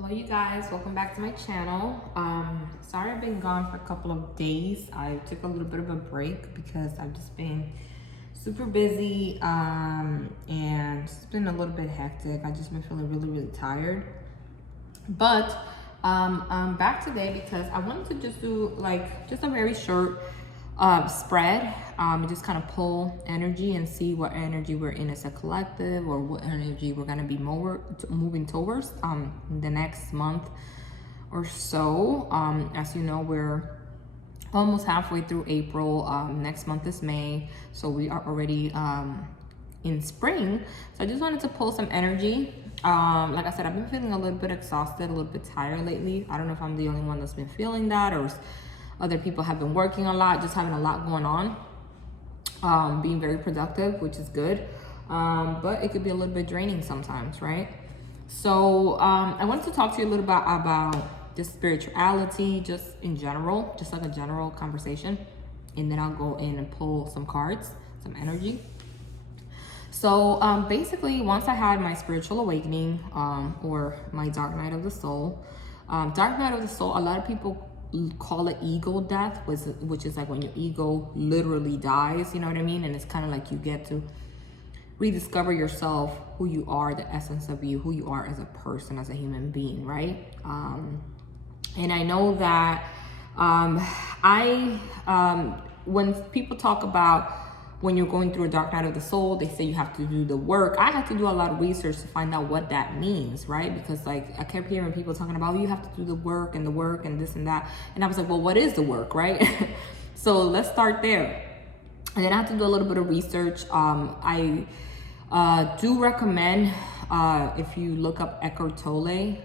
Hello you guys, welcome back to my channel. Sorry I've been gone for a couple of days. I took a little bit of a break because I've just been super busy and it's been a little bit hectic. I've just been feeling really tired. But I'm back today because I wanted to just do just a very short spread, just kind of pull energy and see what energy we're in as a collective, or what energy we're going to be moving towards in the next month or so. As you know, we're almost halfway through April. Next month is May, so we are already in spring. So I just wanted to pull some energy. Like I said, I've been feeling a little bit exhausted, a little bit tired lately. I don't know if I'm the only one that's been feeling that, or other people have been working a lot, just having a lot going on, being very productive, which is good. But it could be a little bit draining sometimes, right? So I wanted to talk to you a little bit about just spirituality, just in general, just like a general conversation. And then I'll go in and pull some cards, some energy. So basically, once I had my spiritual awakening, or my dark night of the soul, a lot of people call it ego death, which is like when your ego literally dies, you know what I mean? And it's kind of like you get to rediscover yourself, who you are, the essence of you, who you are as a person, as a human being, right? And I know that when people talk about when you're going through a dark night of the soul, they say you have to do the work. I had to do a lot of research to find out what that means, right? Because I kept hearing people talking about, oh, you have to do the work and this and that. And I was like, well, what is the work, right? So let's start there. And then I had to do a little bit of research. I do recommend, if you look up Eckhart Tolle,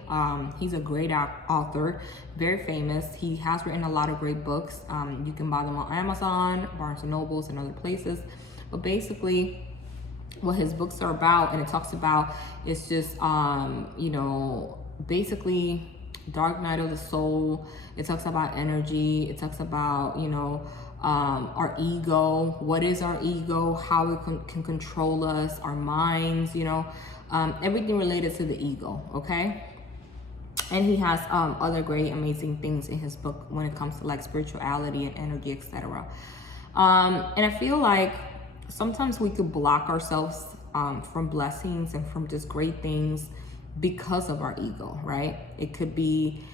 he's a great author, very famous. He has written a lot of great books. You can buy them on Amazon, Barnes and Nobles, and other places. But basically, what his books are about, and it talks about, is just, basically dark night of the soul. It talks about energy. It talks about, our ego. What is our ego? How it can control us, our minds, everything related to the ego, okay? And he has other great, amazing things in his book when it comes to like spirituality and energy, etc. And I feel like sometimes we could block ourselves from blessings and from just great things because of our ego, right? It could be,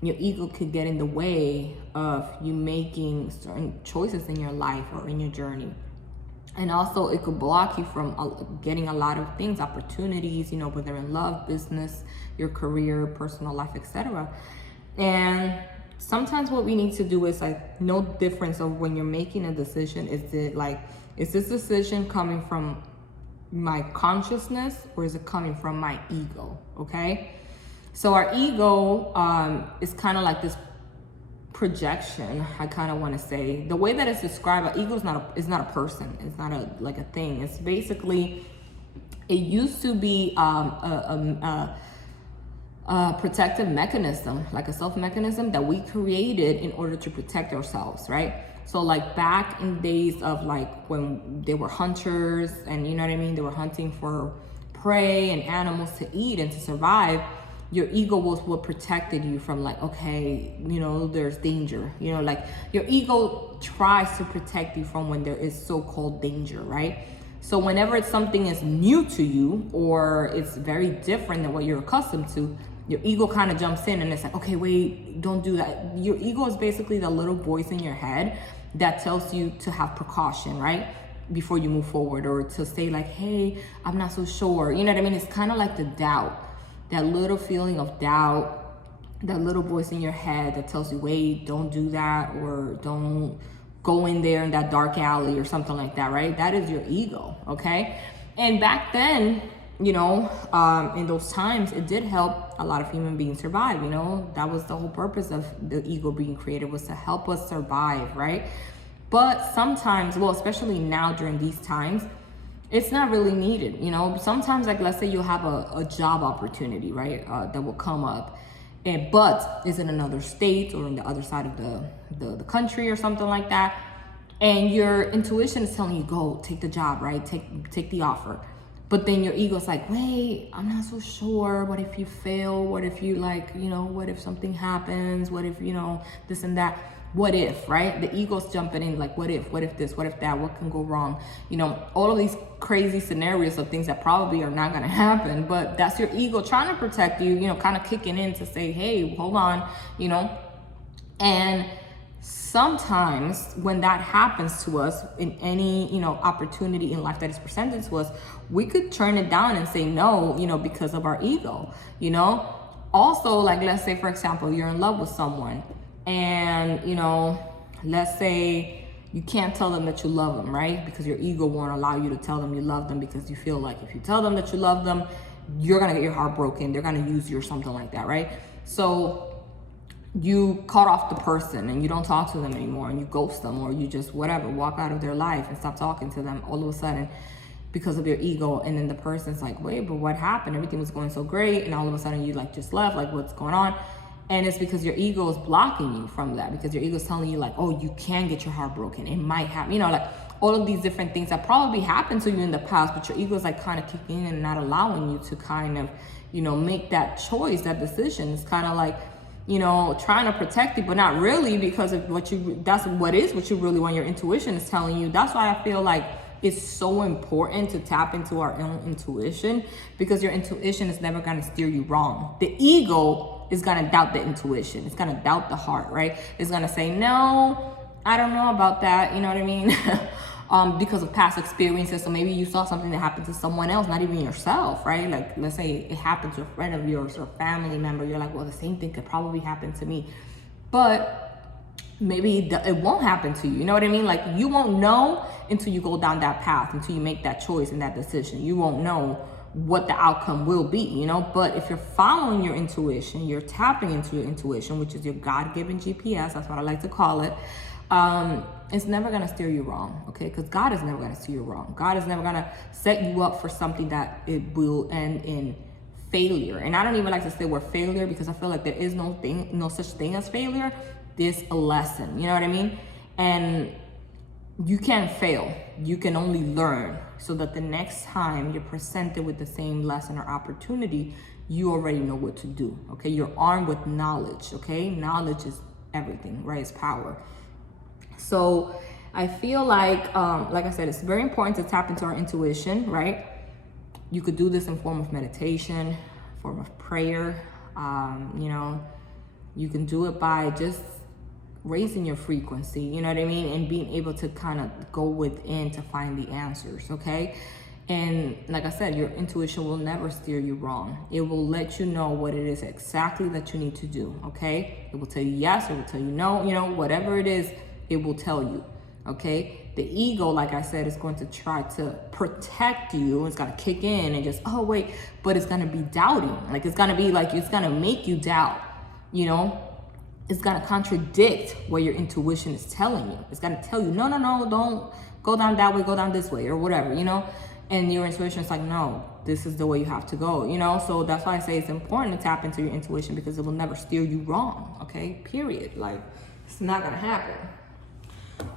your ego could get in the way of you making certain choices in your life or in your journey. And also it could block you from getting a lot of things, opportunities, whether in love, business, your career, personal life, etc. And sometimes what we need to do is no difference of when you're making a decision. Is this decision coming from my consciousness, or is it coming from my ego? Okay. So our ego is kind of like this projection, I kind of want to say. The way that it's described, our ego is not a person. It's not a thing. It's basically, it used to be a protective mechanism, like a self mechanism that we created in order to protect ourselves, right? So back in days of when they were hunters, and you know what I mean, they were hunting for prey and animals to eat and to survive. Your ego was what protected you from there's danger. Your ego tries to protect you from when there is so-called danger, right? So whenever something is new to you, or it's very different than what you're accustomed to, your ego kind of jumps in and it's like, okay, wait, don't do that. Your ego is basically the little voice in your head that tells you to have precaution, right? Before you move forward, or to say hey, I'm not so sure. You know what I mean? It's kind of like the doubt. That little feeling of doubt, that little voice in your head that tells you, wait, don't do that, or don't go in there in that dark alley or something like that, right? That is your ego, okay? And back then, in those times, it did help a lot of human beings survive, That was the whole purpose of the ego being created, was to help us survive, right? But sometimes, especially now during these times, it's not really needed, Sometimes, let's say you have a job opportunity, right, that will come up, but is in another state or in the other side of the country or something like that, and your intuition is telling you, go take the job, right, take the offer. But then your ego's like, wait, I'm not so sure. What if you fail? What if you like, what if something happens? What if, this and that? What if, right? The ego's jumping in like, what if this, what if that, what can go wrong? All of these crazy scenarios of things that probably are not going to happen, but that's your ego trying to protect you, kind of kicking in to say, hey, hold on, and sometimes when that happens to us in any, opportunity in life that is presented to us, we could turn it down and say no, because of our ego, Also, like, let's say, for example, you're in love with someone and, let's say you can't tell them that you love them, right? Because your ego won't allow you to tell them you love them because you feel like if you tell them that you love them, you're going to get your heart broken. They're going to use you or something like that, right? So you cut off the person and you don't talk to them anymore and you ghost them, or you just whatever, walk out of their life and stop talking to them all of a sudden because of your ego. And then the person's like, wait, but what happened? Everything was going so great. And all of a sudden you like just left, like what's going on? And it's because your ego is blocking you from that, because your ego is telling you like, oh, you can get your heart broken. It might happen, like all of these different things that probably happened to you in the past, but your ego is like kind of kicking in and not allowing you to kind of, make that choice, that decision. It's kind of like, trying to protect you, but not really, because of what you really want. Your intuition is telling you. That's why I feel like it's so important to tap into our own intuition, because your intuition is never going to steer you wrong. The ego is going to doubt the intuition. It's going to doubt the heart, right? It's going to say, no, I don't know about that. You know what I mean? Because of past experiences. So maybe you saw something that happened to someone else, not even yourself, right? Like, let's say it happened to a friend of yours or a family member. You're like, well, the same thing could probably happen to me. But maybe it won't happen to you. You know what I mean? Like, you won't know until you go down that path, until you make that choice and that decision. You won't know what the outcome will be, But if you're following your intuition, you're tapping into your intuition, which is your God-given GPS. That's what I like to call it. It's never going to steer you wrong, okay? Because God is never going to steer you wrong. God is never going to set you up for something that it will end in failure. And I don't even like to say word failure, because I feel like there is no such thing as failure. There's a lesson, you know what I mean? And you can't fail. You can only learn, so that the next time you're presented with the same lesson or opportunity, you already know what to do, okay? You're armed with knowledge, okay? Knowledge is everything, right? It's power. So I feel like I said, it's very important to tap into our intuition, right? You could do this in form of meditation, form of prayer. You can do it by just raising your frequency, you know what I mean? And being able to kind of go within to find the answers, okay? And like I said, your intuition will never steer you wrong. It will let you know what it is exactly that you need to do, okay? It will tell you yes, it will tell you no, whatever it is, it will tell you, okay? The ego, like I said, is going to try to protect you. It's going to kick in and just, oh, wait, but it's going to be doubting. Like, it's going to be like, it's going to make you doubt, It's going to contradict what your intuition is telling you. It's going to tell you, no, don't go down that way, go down this way, or whatever, And your intuition is like, no, this is the way you have to go, So that's why I say it's important to tap into your intuition, because it will never steer you wrong, okay? Period. Like, it's not going to happen.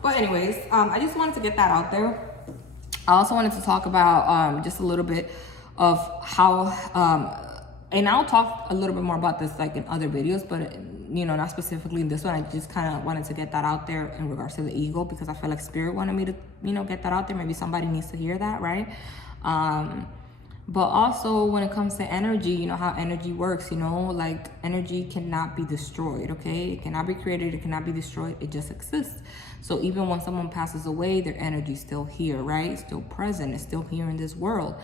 But anyways, I just wanted to get that out there. I also wanted to talk about just a little bit of how, and I'll talk a little bit more about this like in other videos, but not specifically in this one. I just kind of wanted to get that out there in regards to the ego, because I feel like Spirit wanted me to, get that out there. Maybe somebody needs to hear that, right? But also when it comes to energy, how energy works, like energy cannot be destroyed, okay? It cannot be created, it cannot be destroyed, it just exists. So even when someone passes away, their energy is still here, right? It's still present, it's still here in this world,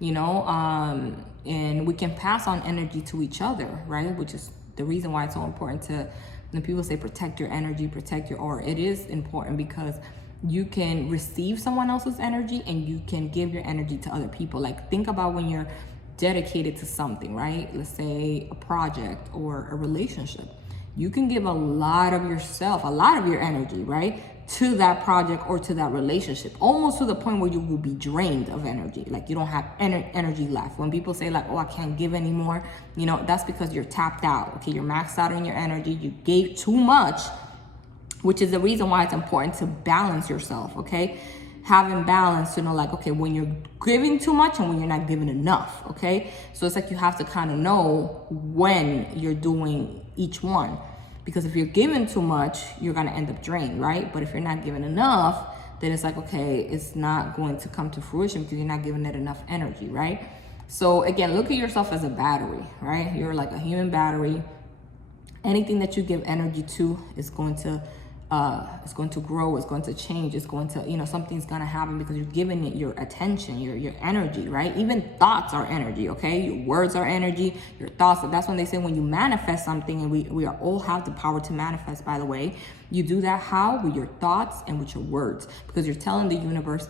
and we can pass on energy to each other, right? Which is the reason why it's so important to, when people say protect your energy, protect your aura, it is important, because you can receive someone else's energy and you can give your energy to other people. Like, think about when you're dedicated to something, right? Let's say a project or a relationship. You can give a lot of yourself, a lot of your energy, right, to that project or to that relationship, almost to the point where you will be drained of energy. Like, you don't have energy left. When people say like, oh, I can't give anymore, that's because you're tapped out, okay? You're maxed out on your energy. You gave too much, which is the reason why it's important to balance yourself, okay? having balance to know like, okay, when you're giving too much and when you're not giving enough, okay? So it's like you have to kind of know when you're doing each one. Because if you're giving too much, you're gonna end up drained, right? But if you're not giving enough, then it's like, okay, it's not going to come to fruition because you're not giving it enough energy, right? So again, look at yourself as a battery, right? You're like a human battery. Anything that you give energy to is going to grow, it's going to change, it's going to, you know, something's going to happen because you're giving it your attention, your energy, right? Even thoughts are energy, okay? Your words are energy, your thoughts. That's when they say when you manifest something, and we are all have the power to manifest, by the way. You do that how? With your thoughts and with your words, because you're telling the universe,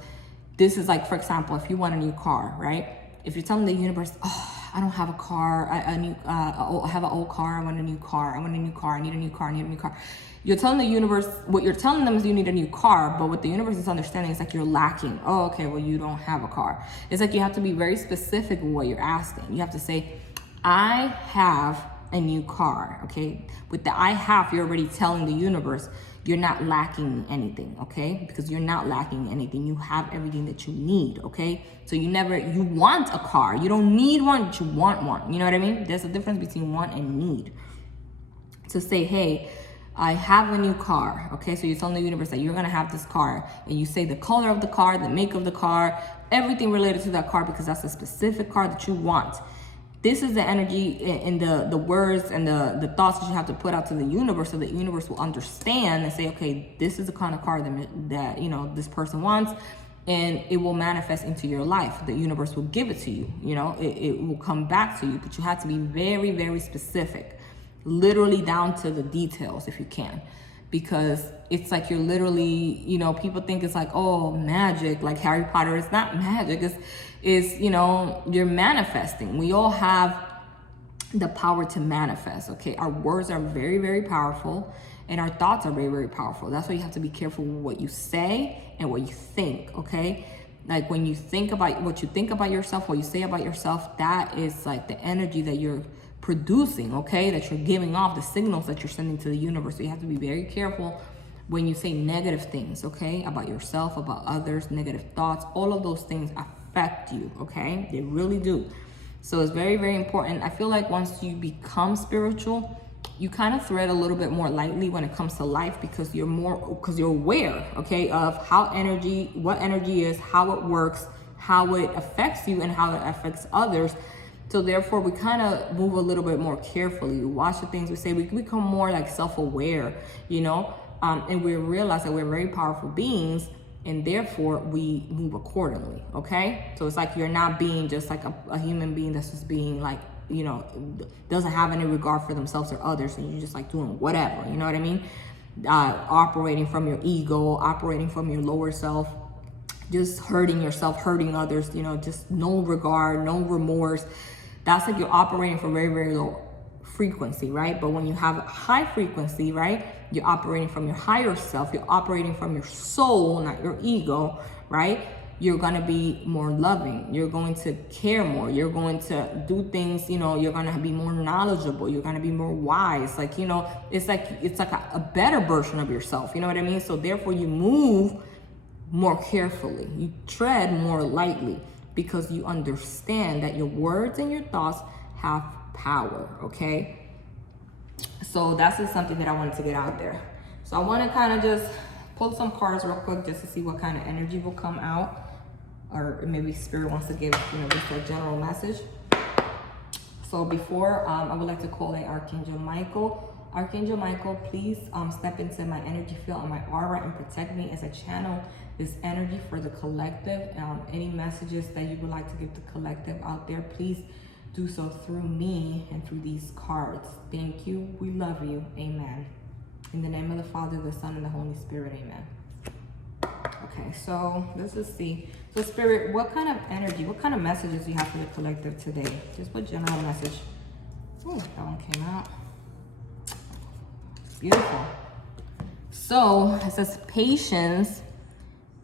this is like, for example, if you want a new car, right? If you're telling the universe, oh, I don't have a car, I have an old car, I want a new car, I want a new car, I need a new car, I need a new car. You're telling the universe, what you're telling them is you need a new car, but what the universe is understanding is like you're lacking. Oh, okay, well, you don't have a car. It's like you have to be very specific with what you're asking. You have to say, I have a new car, okay? With the I have, you're already telling the universe you're not lacking anything, okay? Because you're not lacking anything. You have everything that you need, okay? So you want a car. You don't need one, but you want one. You know what I mean? There's a difference between want and need. To say, hey, I have a new car, okay? So you're telling the universe that you're gonna have this car, and you say the color of the car, the make of the car, everything related to that car, because that's a specific car that you want. This is the energy in the words and the thoughts that you have to put out to the universe, so the universe will understand and say, okay, this is the kind of car that you know, this person wants, and it will manifest into your life. The universe will give it to you, you know, it will come back to you, but you have to be very, very specific. Literally down to the details if you can, because it's like you're literally, you know, people think it's like, oh, magic, like Harry Potter. It's not magic. It's you know, you're manifesting. We all have the power to manifest, okay? Our words are very, very powerful, and our thoughts are very, very powerful. That's why you have to be careful with what you say and what you think, okay? Like when you think about what you think about yourself, what you say about yourself, that is like the energy that you're producing, okay, that you're giving off, the signals that you're sending to the universe. So you have to be very careful when you say negative things, okay, about yourself, about others, negative thoughts. All of those things affect you, okay? They really do. So it's very, very important. I feel like once you become spiritual, you kind of thread a little bit more lightly when it comes to life, because you're aware, okay, of what energy is, how it works, how it affects you, and how it affects others. So therefore, we kind of move a little bit more carefully. We watch the things we say. We become more like self-aware, you know, and we realize that we're very powerful beings, and therefore we move accordingly, okay? So it's like you're not being just like a human being that's just being like, you know, doesn't have any regard for themselves or others, and you're just like doing whatever, you know what I mean? Operating from your ego, operating from your lower self, just hurting yourself, hurting others, you know, just no regard, no remorse. That's like you're operating from very, very low frequency, right? But when you have a high frequency, right, you're operating from your higher self, you're operating from your soul, not your ego, right? You're going to be more loving, you're going to care more, you're going to do things, you know, you're going to be more knowledgeable, you're going to be more wise, like, you know, it's like a better version of yourself, you know what I mean? So therefore you move more carefully, you tread more lightly, because you understand that your words and your thoughts have power, okay? So that's just something that I wanted to get out there. So I want to kind of just pull some cards real quick just to see what kind of energy will come out, or maybe Spirit wants to give, you know, just a general message. So before, I would like to call in Archangel Michael. Archangel Michael, please step into my energy field and my aura and protect me as I channel this energy for the collective. Any messages that you would like to give the collective out there, please do so through me and through these cards. Thank you. We love you. Amen. In the name of the Father, the Son, and the Holy Spirit. Amen. Okay, so let's just see. So Spirit, what kind of energy, what kind of messages do you have for the collective today? Just what general message? Oh, that one came out. Beautiful. So it says patience.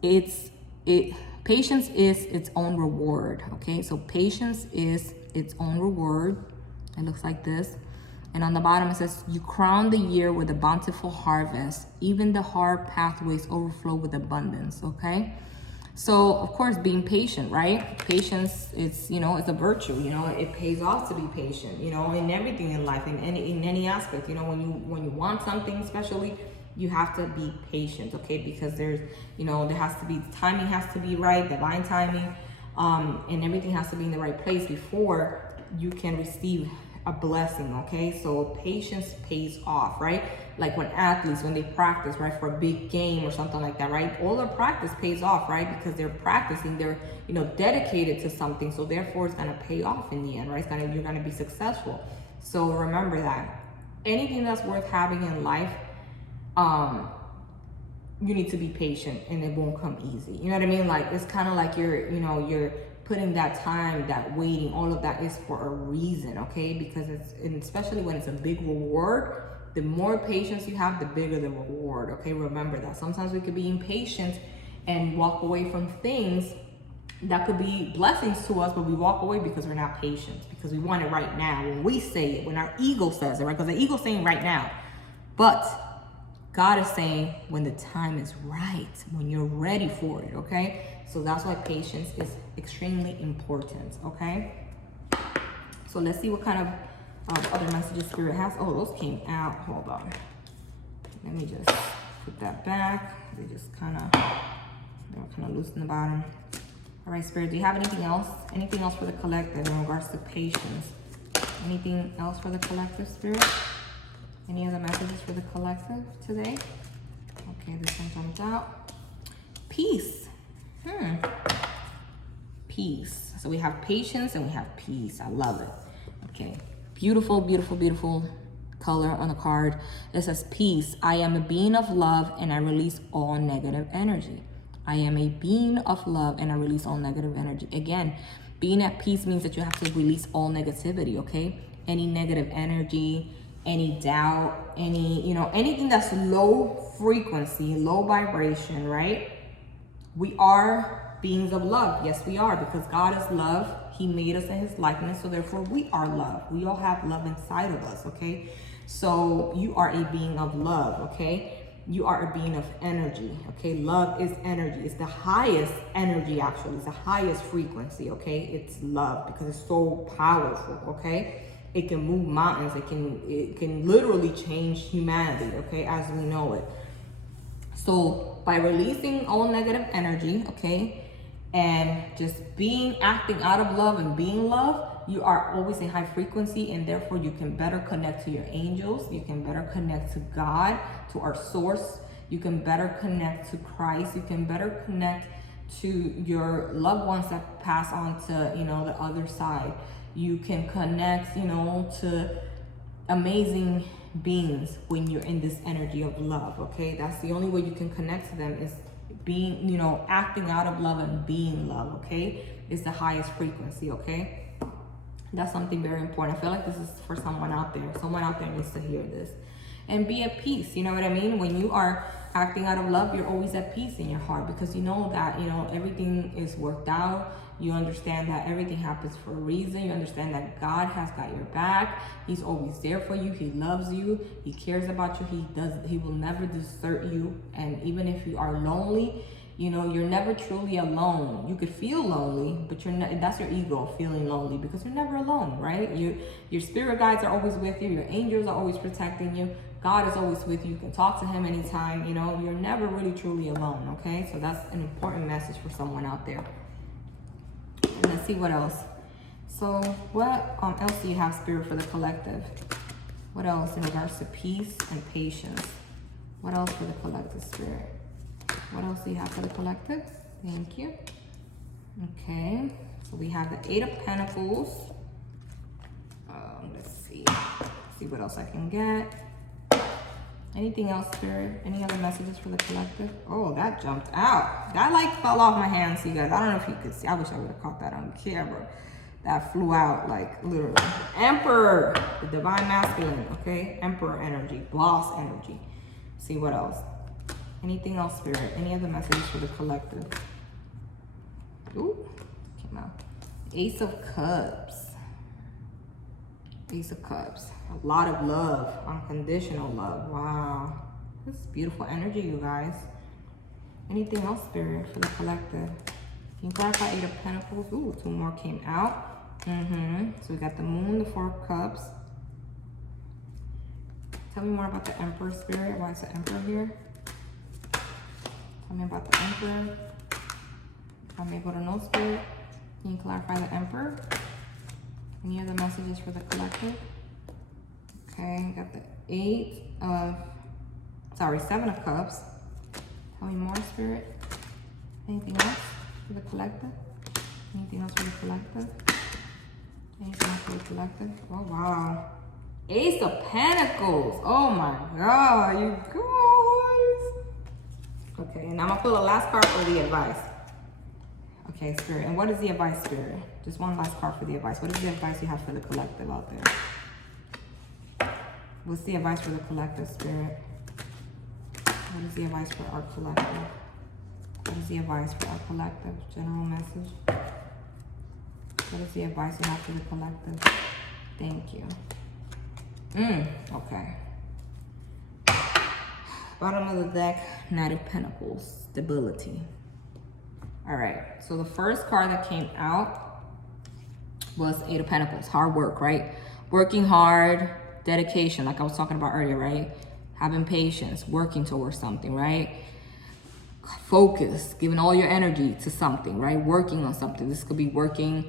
Patience is its own reward. Okay, so patience is its own reward. It looks like this. And on the bottom it says, you crown the year with a bountiful harvest. Even the hard pathways overflow with abundance. Okay, So of course, being patient, right? Patience is, it's a virtue. It pays off to be patient. In everything in life, in any aspect. When you want something, especially, you have to be patient, okay? Because there's, there has to be, timing has to be right, divine timing, and everything has to be in the right place before you can receive a blessing, okay? So patience pays off, right? Like when athletes, when they practice, right, for a big game or something like that, right? All their practice pays off, right? Because they're practicing, they're, dedicated to something. So therefore it's gonna pay off in the end, right? You're gonna be successful. So remember that. Anything that's worth having in life, you need to be patient, and it won't come easy. You know what I mean? Like, it's kind of like you're putting that time, that waiting, all of that is for a reason, okay? Because and especially when it's a big reward, the more patience you have, the bigger the reward, okay? Remember that. Sometimes we could be impatient and walk away from things that could be blessings to us, but we walk away because we're not patient, because we want it right now. When we say it, when our ego says it, right? Because the ego's saying right now. But God is saying when the time is right, when you're ready for it, okay? So that's why patience is extremely important, okay? So let's see what kind of other messages Spirit has. Oh, those came out. Hold on. Let me just put that back. They're kind of loose in the bottom. All right, Spirit, do you have anything else? Anything else for the collective in regards to patience? Anything else for the collective, Spirit? Any other messages for the collective today? Okay, this one jumped out. Peace. Peace. So we have patience and we have peace. I love it. Okay. Beautiful, beautiful, beautiful color on the card. It says peace. I am a being of love and I release all negative energy. I am a being of love and I release all negative energy. Again, being at peace means that you have to release all negativity, okay? Any negative energy, any doubt, anything that's low frequency, low vibration, right? We are beings of love. Yes, we are, because God is love. He made us in his likeness, so therefore we are love. We all have love inside of us, okay? So you are a being of love, okay? You are a being of energy, okay? Love is energy. It's the highest energy, actually. It's the highest frequency, okay? It's love because it's so powerful, okay? It can move mountains. It can literally change humanity, okay, as we know it. So by releasing all negative energy, okay, and just acting out of love and being love, you are always in high frequency, and therefore you can better connect to your angels. You can better connect to God, to our source. You can better connect to Christ. You can better connect to your loved ones that pass on to, the other side. You can connect, to amazing beings when you're in this energy of love, okay? That's the only way you can connect to them, is being, acting out of love and being love, okay? It's the highest frequency, okay? That's something very important. I feel like this is for someone out there. Someone out there needs to hear this. And be at peace, you know what I mean? When you are acting out of love, you're always at peace in your heart, because you know that, everything is worked out. You understand that everything happens for a reason. You understand that God has got your back. He's always there for you. He loves you. He cares about you. He will never desert you. And even if you are lonely, you're never truly alone. You could feel lonely, but you're not. That's your ego feeling lonely, because you're never alone, right? Your spirit guides are always with you. Your angels are always protecting you. God is always with you. You can talk to him anytime. You're never really truly alone, okay? So that's an important message for someone out there. And let's see what else. So what else do you have, Spirit, for the collective? What else in regards to peace and patience? What else for the collective, Spirit? What else do you have for the collective? Thank you. Okay, so we have the 8 of Pentacles. Let's see what else I can get. Anything else, Spirit? Any other messages for the collective? Oh, that jumped out. That fell off my hands, you guys. I don't know if you could see. I wish I would have caught that on camera. That flew out, literally. Emperor, the divine masculine, okay? Emperor energy, boss energy. See what else? Anything else, Spirit? Any other messages for the collective? Ooh, came out. Ace of Cups. Ace of Cups. A lot of love. Unconditional love. Wow. This is beautiful energy, you guys. Anything else, Spirit, for the collective? Can you clarify Eight of Pentacles? Ooh, 2 more came out. So we got the Moon, the 4 of Cups. Tell me more about the Emperor, Spirit. Why is the Emperor here? Tell me about the Emperor. If I'm able to know, Spirit, can you clarify the Emperor? Any other messages for the collective? Okay, got the 7 of Cups. Tell me more, Spirit. Anything else for the collective? Anything else for the collective? Anything else for the collective? Oh, wow. Ace of Pentacles. Oh my God, you guys. Okay, and I'm gonna pull the last card for the advice. Okay, Spirit. And what is the advice, Spirit? Just one last card for the advice. What is the advice you have for the collective out there? What's the advice for the collective, Spirit? What is the advice for our collective? What is the advice for our collective? General message. What is the advice you have for the collective? Thank you. Okay. Bottom of the deck, Knight of Pentacles, stability. All right, so the first card that came out was Eight of Pentacles, hard work, right? Working hard, dedication, like I was talking about earlier, right? Having patience, working towards something, right? Focus, giving all your energy to something, right? Working on something. This could be working,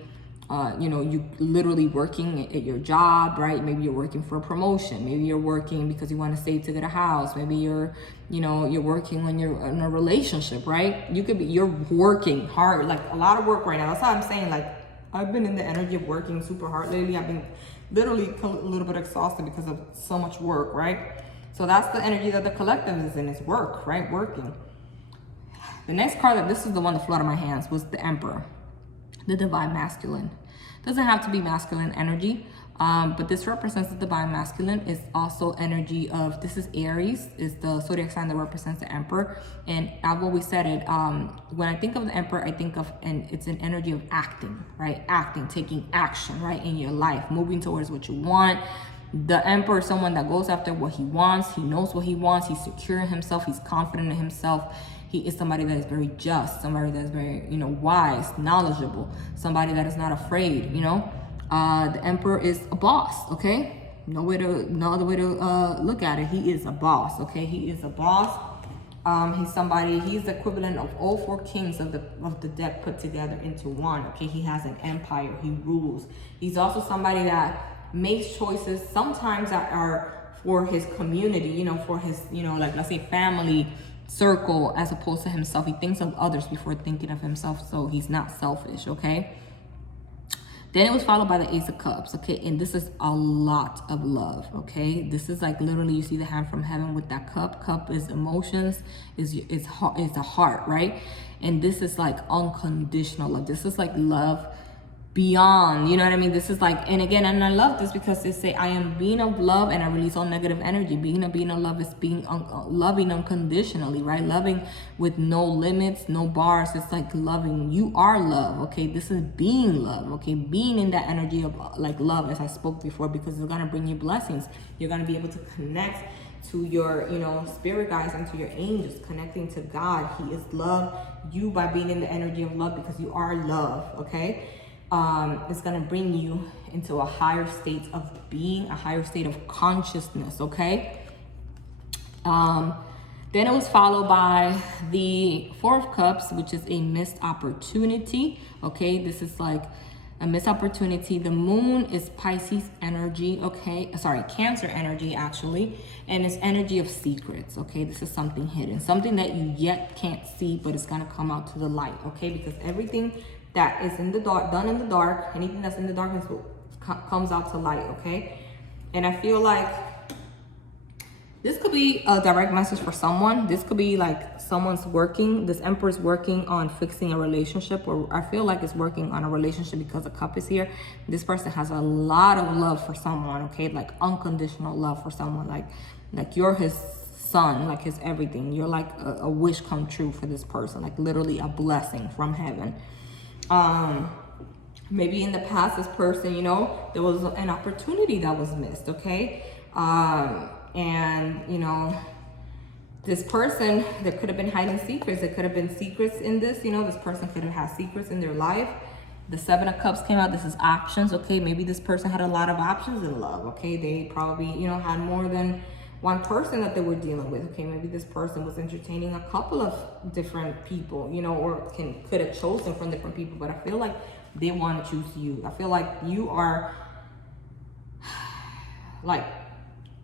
you literally working at your job, right? Maybe you're working for a promotion. Maybe you're working because you want to save to get a house. Maybe you're working when you're in a relationship, right? You're working hard, like a lot of work right now. That's how I'm saying, like, I've been in the energy of working super hard lately. I've been literally a little bit exhausted because of so much work, right? So that's the energy that the collective is in, is work, right? Working. The next card, this is the one that flew out of my hands, was the Emperor, the Divine Masculine. Doesn't have to be masculine energy, but this represents the Divine Masculine. Is also energy of, this is Aries, is the zodiac sign that represents the Emperor. And I've always said it, when I think of the Emperor, I think of, and it's an energy of acting, right? Acting, taking action, right? In your life, moving towards what you want. The Emperor is someone that goes after what he wants. He knows what he wants. He's secure in himself. He's confident in himself. He is somebody that is very just, somebody that is very, wise, knowledgeable, somebody that is not afraid, The Emperor is a boss, okay? No other way to look at it. He is a boss, okay? He is a boss. He's the equivalent of all 4 kings of the deck put together into one, okay? He has an empire. He rules. He's also somebody that makes choices sometimes that are for his community, for his, like, let's say family circle, as opposed to himself. He thinks of others before thinking of himself, so he's not selfish, okay? Then it was followed by the Ace of Cups, okay? And this is a lot of love, okay? This is like literally, you see the hand from heaven with that cup. Cup is emotions, is the heart, right? And this is like unconditional love. This is like love beyond, you know what I mean? This is like, and again, and I love this because they say, I am being of love and I release all negative energy. Being of love is being loving unconditionally, right? Loving with no limits, no bars. It's like loving. You are love, okay? This is being love, okay? Being in that energy of like love, as I spoke before, because it's gonna bring you blessings. You're gonna be able to connect to your, spirit guides and to your angels, connecting to God. He is love. You, by being in the energy of love, because you are love, okay? It's going to bring you into a higher state of being, a higher state of consciousness, okay? Then it was followed by the 4 of Cups, which is a missed opportunity, okay? This is like a missed opportunity. The Moon is Pisces energy, okay? Sorry, Cancer energy, actually. And it's energy of secrets, okay? This is something hidden, something that you yet can't see, but it's going to come out to the light, okay? Because everything that is in the dark, done in the dark, anything that's in the darkness comes out to light, okay? And I feel like this could be a direct message for someone. This could be like someone's working, this Emperor's working on fixing a relationship, or I feel like it's working on a relationship because the Cup is here. This person has a lot of love for someone, okay? Like unconditional love for someone, like you're his son, like his everything. You're like a wish come true for this person, like literally a blessing from heaven. Maybe in the past, this person, there was an opportunity that was missed, okay? And this person, there could have been hiding secrets. There could have been secrets in this, you know, this person could have had secrets in their life. The 7 of Cups came out. This is options, okay? Maybe this person had a lot of options in love, okay? They probably, you know, had more than one person that they were dealing with, okay? Maybe this person was entertaining a couple of different people, you know, or could have chosen from different people, but I feel like they want to choose you. I feel like you are like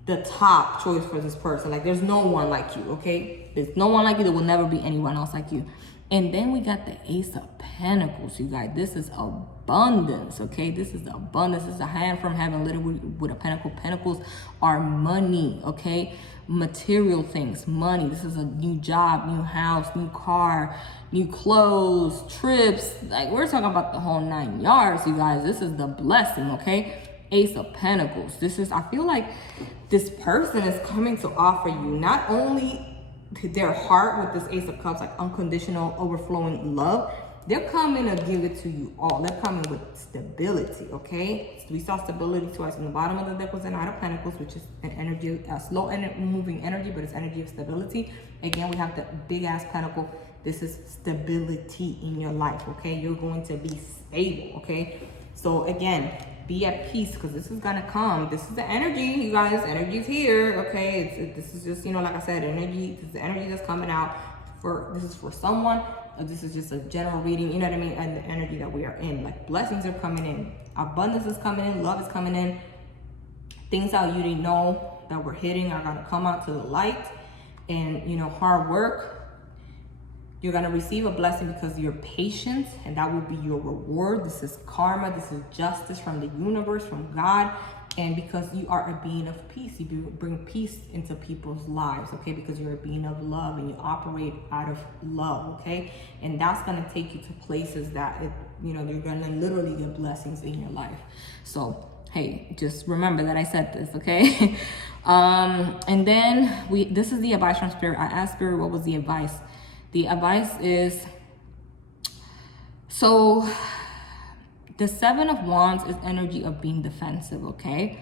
the top choice for this person. Like there's no one like you, okay? There's no one like you. There will never be anyone else like you. And then we got the Ace of Pentacles, you guys. This is abundance, okay? This is abundance. This is a hand from heaven, literally with a pentacle. Pentacles are money, okay? Material things, money. This is a new job, new house, new car, new clothes, trips. Like we're talking about the whole 9 yards, you guys. This is the blessing, okay? Ace of Pentacles. This is, I feel like this person is coming to offer you not only their heart with this Ace of Cups, like unconditional, overflowing love. They're coming to give it to you all. They're coming with stability, okay? So we saw stability twice. On the bottom of the deck was a Knight of Pentacles, which is an energy, a slow and moving energy, but it's energy of stability. Again, we have the big ass pentacle. This is stability in your life, okay? You're going to be stable, okay? So again, be at peace, because this is gonna come. This is the energy, you guys. Energy's here, okay? This is just, you know, like I said, energy. This is the energy that's coming out. This is for someone. Or this is just a general reading, you know what I mean? And the energy that we are in, like blessings are coming in, abundance is coming in, love is coming in. Things that you didn't know that were hidden are gonna come out to the light. And you know, hard work. You're going to receive a blessing because of your patience, and that will be your reward. This is karma. This is justice from the universe, from God. And because you are a being of peace, you bring peace into people's lives, okay? Because you're a being of love and you operate out of love, okay? And that's going to take you to places that, you know, you're going to literally get blessings in your life. So, hey, just remember that I said this, okay? And then this is the advice from Spirit. I asked Spirit, what was the advice? The advice is, so the 7 of Wands is energy of being defensive, okay?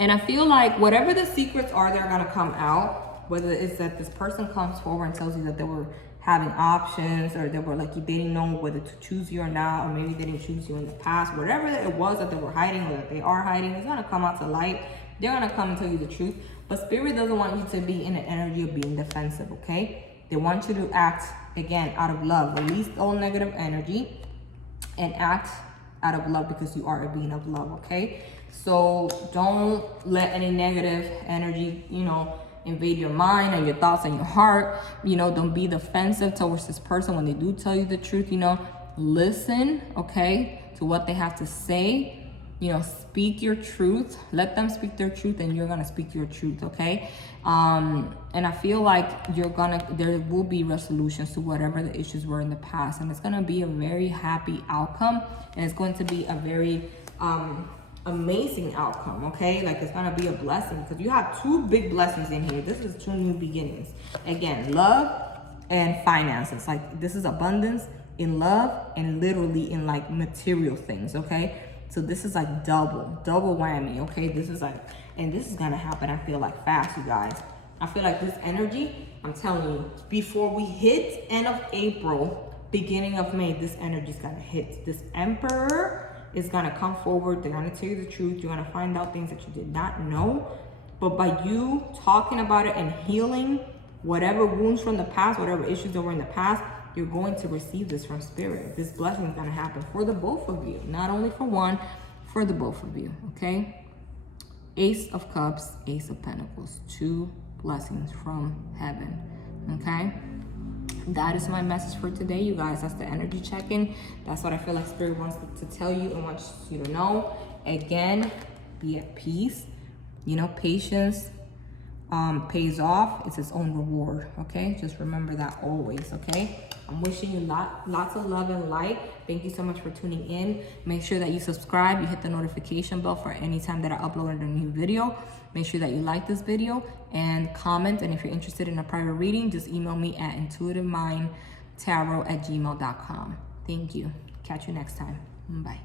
And I feel like whatever the secrets are, they're gonna come out, whether it's that this person comes forward and tells you that they were having options, or they were like, they didn't know whether to choose you or not, or maybe they didn't choose you in the past, whatever it was that they were hiding or that they are hiding, it's gonna come out to light. They're gonna come and tell you the truth. But Spirit doesn't want you to be in an energy of being defensive, okay? They want you to act, again, out of love. Release all negative energy and act out of love, because you are a being of love, okay? So don't let any negative energy, you know, invade your mind and your thoughts and your heart. You know, don't be defensive towards this person when they do tell you the truth, you know. Listen, okay, to what they have to say. You know, speak your truth. Let them speak their truth, and you're gonna speak your truth, okay? And I feel like there will be resolutions to whatever the issues were in the past, and it's gonna be a very happy outcome, and it's going to be a very amazing outcome, okay? Like it's gonna be a blessing, because you have 2 big blessings in here. This is 2 new beginnings. Again, love and finances. Like this is abundance in love and literally in like material things, okay? So this is like double whammy, okay? This is like, and this is gonna happen, I feel like, fast, you guys. I feel like this energy, I'm telling you, before we hit end of April, beginning of May, this energy is gonna hit. This Emperor is gonna come forward. They're gonna tell you the truth. You're gonna find out things that you did not know. But by you talking about it and healing whatever wounds from the past, whatever issues that were in the past, you're going to receive this from Spirit. This blessing is going to happen for the both of you, not only for one, for the both of you, okay? Ace of Cups, Ace of Pentacles, 2 blessings from heaven, okay? That is my message for today, you guys. That's the energy check-in. That's what I feel like Spirit wants to tell you and wants you to know. Again, be at peace. You know, patience pays off. It's its own reward, okay? Just remember that always, okay? I'm wishing you lots of love and light. Thank you so much for tuning in. Make sure that you subscribe. You hit the notification bell for any time that I upload a new video. Make sure that you like this video and comment. And if you're interested in a private reading, just email me at IntuitiveMindTarot@gmail.com. Thank you. Catch you next time. Bye.